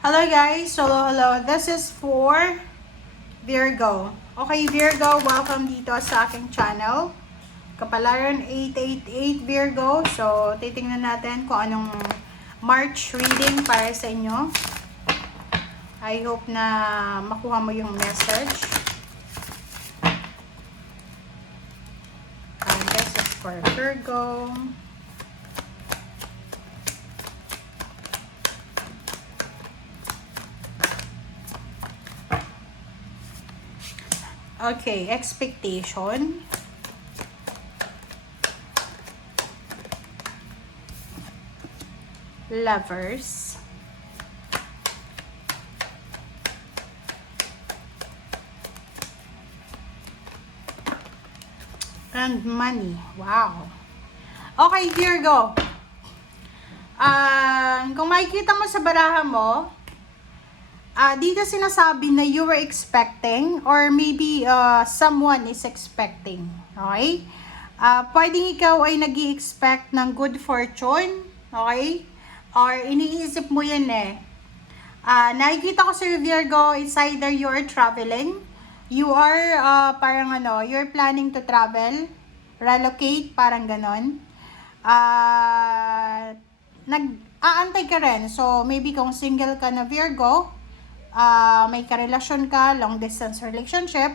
Hello guys, hello. This is for Virgo. Okay Virgo, welcome dito sa aking channel. Kapalaran 888 Virgo. So, titingnan natin kung anong March reading para sa inyo. I hope na makuha mo yung message. And this is for Virgo. Okay, expectation. Lovers. And money. Wow. Okay, Virgo. Kung makikita mo sa baraha mo, dito sinasabi na you were expecting or maybe someone is expecting. Okay? Pwedeng ikaw ay nag-i-expect ng good fortune. Okay? Or iniisip mo yan eh. Nakikita ko sa Virgo, it's either you are traveling, you are you're planning to travel, relocate, parang ganon. Nag-aantay ka rin. So, maybe kung single ka na Virgo, may karelasyon ka, long distance relationship,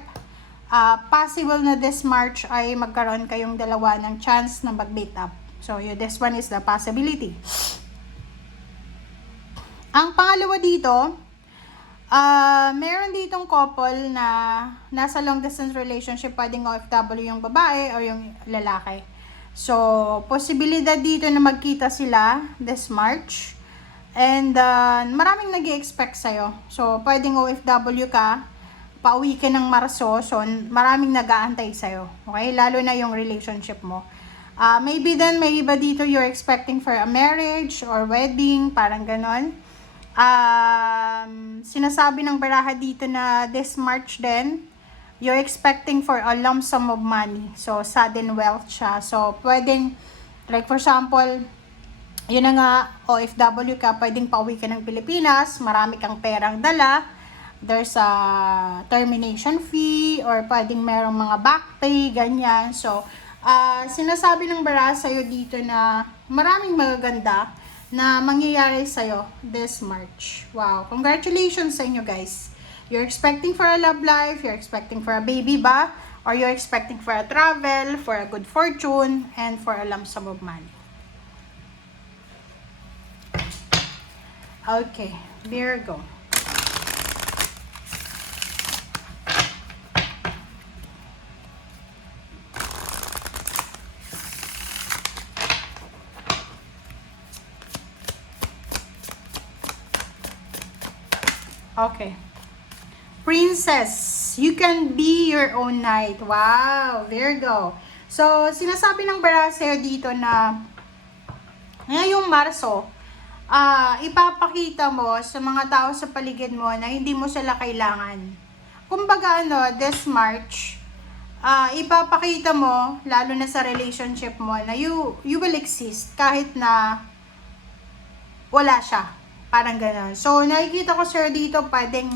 possible na this March ay magkaroon kayong dalawa ng chance na mag-meet up. So, this one is the possibility. Ang pangalawa dito, meron ditong couple na nasa long distance relationship, pwedeng OFW yung babae o yung lalaki. So, posibilidad dito na magkita sila this March. And maraming nag-i-expect sa'yo. So, pwedeng OFW ka, pauwi ka ng Marso, so maraming nag-aantay sa'yo. Okay? Lalo na yung relationship mo. Maybe then, may iba dito you're expecting for a marriage or wedding, parang ganon. Sinasabi ng baraha dito na this March din, you're expecting for a lump sum of money. So, sudden wealth siya. So, pwedeng, like for example, yun na nga, OFW ka, pwedeng pauwi ka ng Pilipinas, marami kang perang dala, there's a termination fee, or pwedeng merong mga back pay, ganyan. So, sinasabi ng baraha sa'yo dito na maraming magaganda na mangyayari sa'yo this March. Wow, congratulations sa inyo guys. You're expecting for a love life, you're expecting for a baby ba, or you're expecting for a travel, for a good fortune, and for a lump sum of money. Okay, Virgo. Okay. Princess, you can be your own knight. Wow, Virgo. So, sinasabi ng baraha sa'yo dito na ngayong Marso, ipapakita mo sa mga tao sa paligid mo na hindi mo sila kailangan. Kumbaga this March, ipapakita mo, lalo na sa relationship mo, na you will exist kahit na wala siya. Parang gano'n. So, nakikita ko sir dito, pwedeng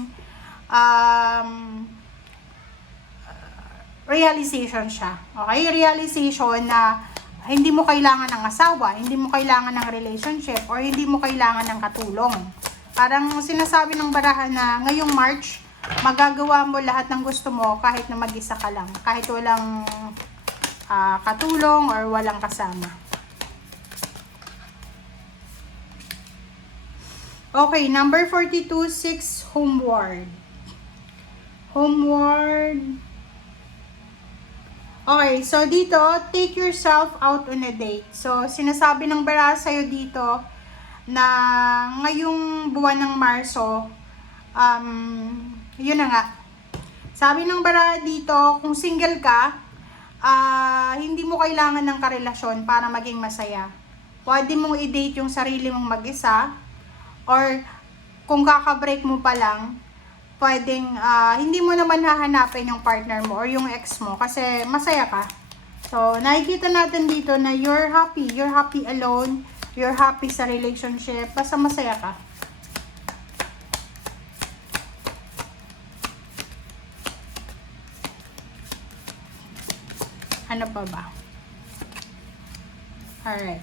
realization siya. Okay? Realization na hindi mo kailangan ng asawa, hindi mo kailangan ng relationship, or hindi mo kailangan ng katulong. Parang sinasabi ng baraha na ngayong March, magagawa mo lahat ng gusto mo kahit na mag-isa ka lang. Kahit walang katulong or walang kasama. Okay, number 42, 6, homeward. Homeward. Okay, so dito, take yourself out on a date. So, sinasabi ng baraha sa'yo dito na ngayong buwan ng Marso, yun na nga. Sabi ng baraha dito, kung single ka, hindi mo kailangan ng karelasyon para maging masaya. Pwede mong i-date yung sarili mong mag-isa, or kung kaka-break mo pa lang, pwedeng hindi mo naman hahanapin yung partner mo or yung ex mo kasi masaya ka. So, nakikita natin dito na you're happy alone, you're happy sa relationship, basta masaya ka. Ano pa ba? Alright.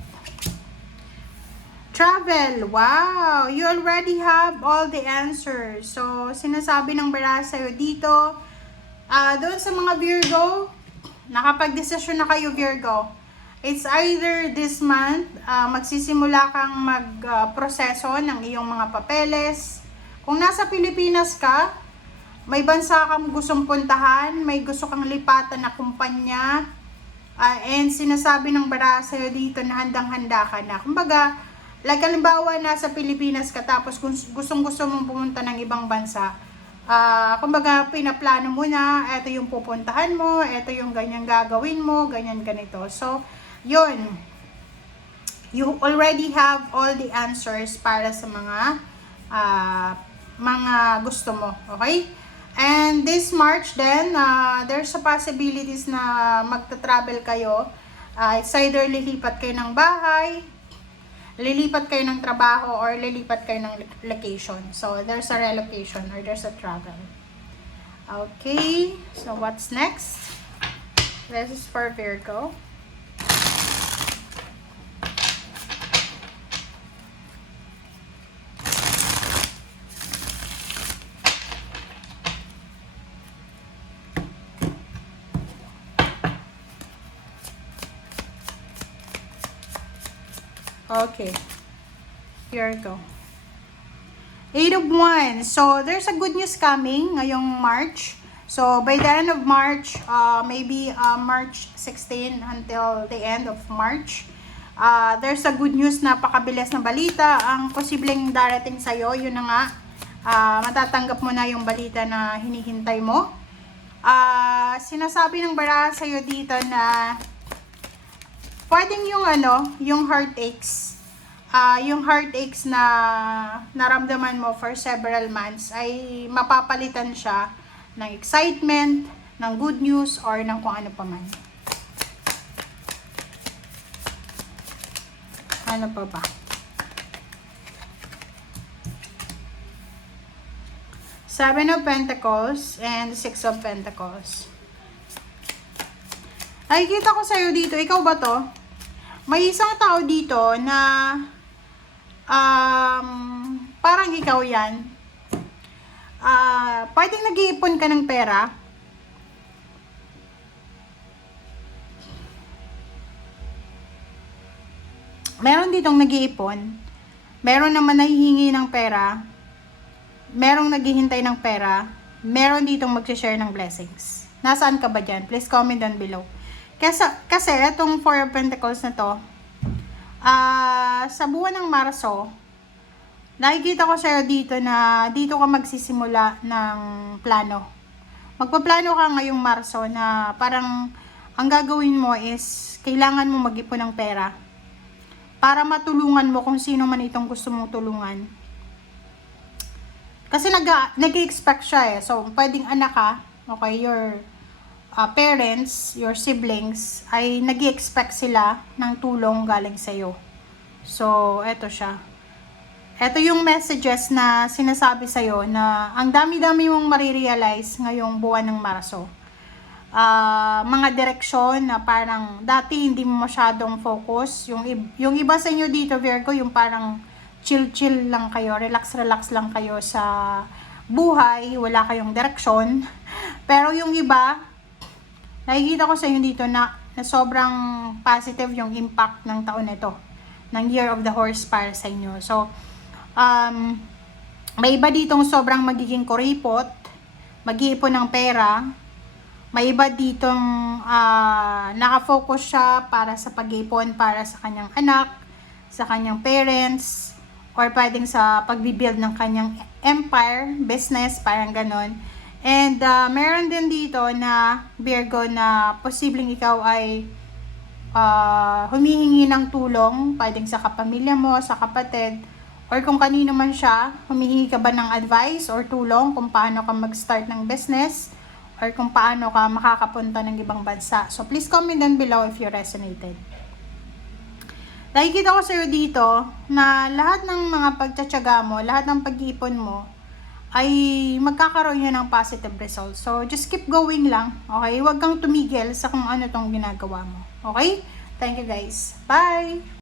Travel. Wow! You already have all the answers. So, sinasabi ng bara sa'yo dito, doon sa mga Virgo, nakapag-desisyon na kayo Virgo. It's either this month, magsisimula kang mag-proseso ng iyong mga papeles. Kung nasa Pilipinas ka, may bansa kang gustong puntahan, may gusto kang lipatan na kumpanya, and sinasabi ng bara sa'yo dito na handang-handa ka na. Kumbaga, like halimbawa nasa Pilipinas ka tapos gustong-gusto mong pumunta ng ibang bansa, kumbaga pinaplano mo na, eto yung pupuntahan mo, eto yung ganyan gagawin mo, ganyan ganito. So, yun. You already have all the answers para sa mga gusto mo. Okay? And this March then, there's a possibilities na magta-travel kayo. It's either lilipat kayo ng bahay, lilipat kayo ng trabaho, or lilipat kayo ng location. So, there's a relocation or there's a travel. Okay, so what's next? This is for Virgo. Okay, here we go. 8 of Wands. So, there's a good news coming ngayong March. So, by the end of March, maybe March 16 until the end of March, there's a good news na pakabilis na balita. Ang posibleng darating sa'yo, yun na nga, matatanggap mo na yung balita na hinihintay mo. Sinasabi ng bara sa'yo dito na pwedeng yung heartaches, yung heartaches na naramdaman mo for several months ay mapapalitan siya ng excitement, ng good news, or ng kung ano pa man. Ano pa ba? Seven of Pentacles and Six of Pentacles. Ay, kita ko sa'yo dito. Ikaw ba to? May isang tao dito na parang ikaw yan. Pwedeng nag-iipon ka ng pera. Meron ditong nag-iipon. Meron naman nahihingi ng pera. Merong naghihintay ng pera. Meron ditong mag-share ng blessings. Nasaan ka ba dyan? Please comment down below. Kasi itong Four of Pentacles na to, sa buwan ng Marso, nakikita ko sa'yo dito na dito ka magsisimula ng plano. Magpaplano ka ngayong Marso na parang ang gagawin mo is kailangan mo mag-ipon ng pera para matulungan mo kung sino man itong gusto mong tulungan. Kasi nag-expect siya eh. So, pwedeng anak ka, okay, your parents, your siblings, ay nag-expect sila ng tulong galing sa'yo. So, eto siya. Eto yung messages na sinasabi sa'yo na ang dami-dami mong marirealize ngayong buwan ng Marso. Mga direksyon na parang dati hindi mo masyadong focus. Yung iba sa inyo dito, Virgo, yung parang chill-chill lang kayo, relax-relax lang kayo sa buhay, wala kayong direksyon. Pero yung iba, nakikita ko sa inyo dito na sobrang positive yung impact ng taon nito, ng Year of the Horse para sa inyo. So, may iba ditong sobrang magiging kuripot, mag-iipon ng pera. May iba ditong nakafocus siya para sa pag-iipon para sa kanyang anak, sa kanyang parents, or pwedeng sa pag-build ng kanyang empire, business, parang ganon. And meron din dito na Virgo na posibleng ikaw ay humihingi ng tulong, pwedeng sa kapamilya mo, sa kapatid, or kung kanino man siya, humihingi ka ba ng advice or tulong kung paano ka mag-start ng business, or kung paano ka makakapunta ng ibang bansa. So please comment down below if you resonated. Nakikita ko sa'yo dito na lahat ng mga pagtsatsaga mo, lahat ng pag-iipon mo, ay magkakaroon yun ng positive result. So, just keep going lang. Okay? Huwag kang tumigil sa kung ano tong ginagawa mo. Okay? Thank you guys. Bye!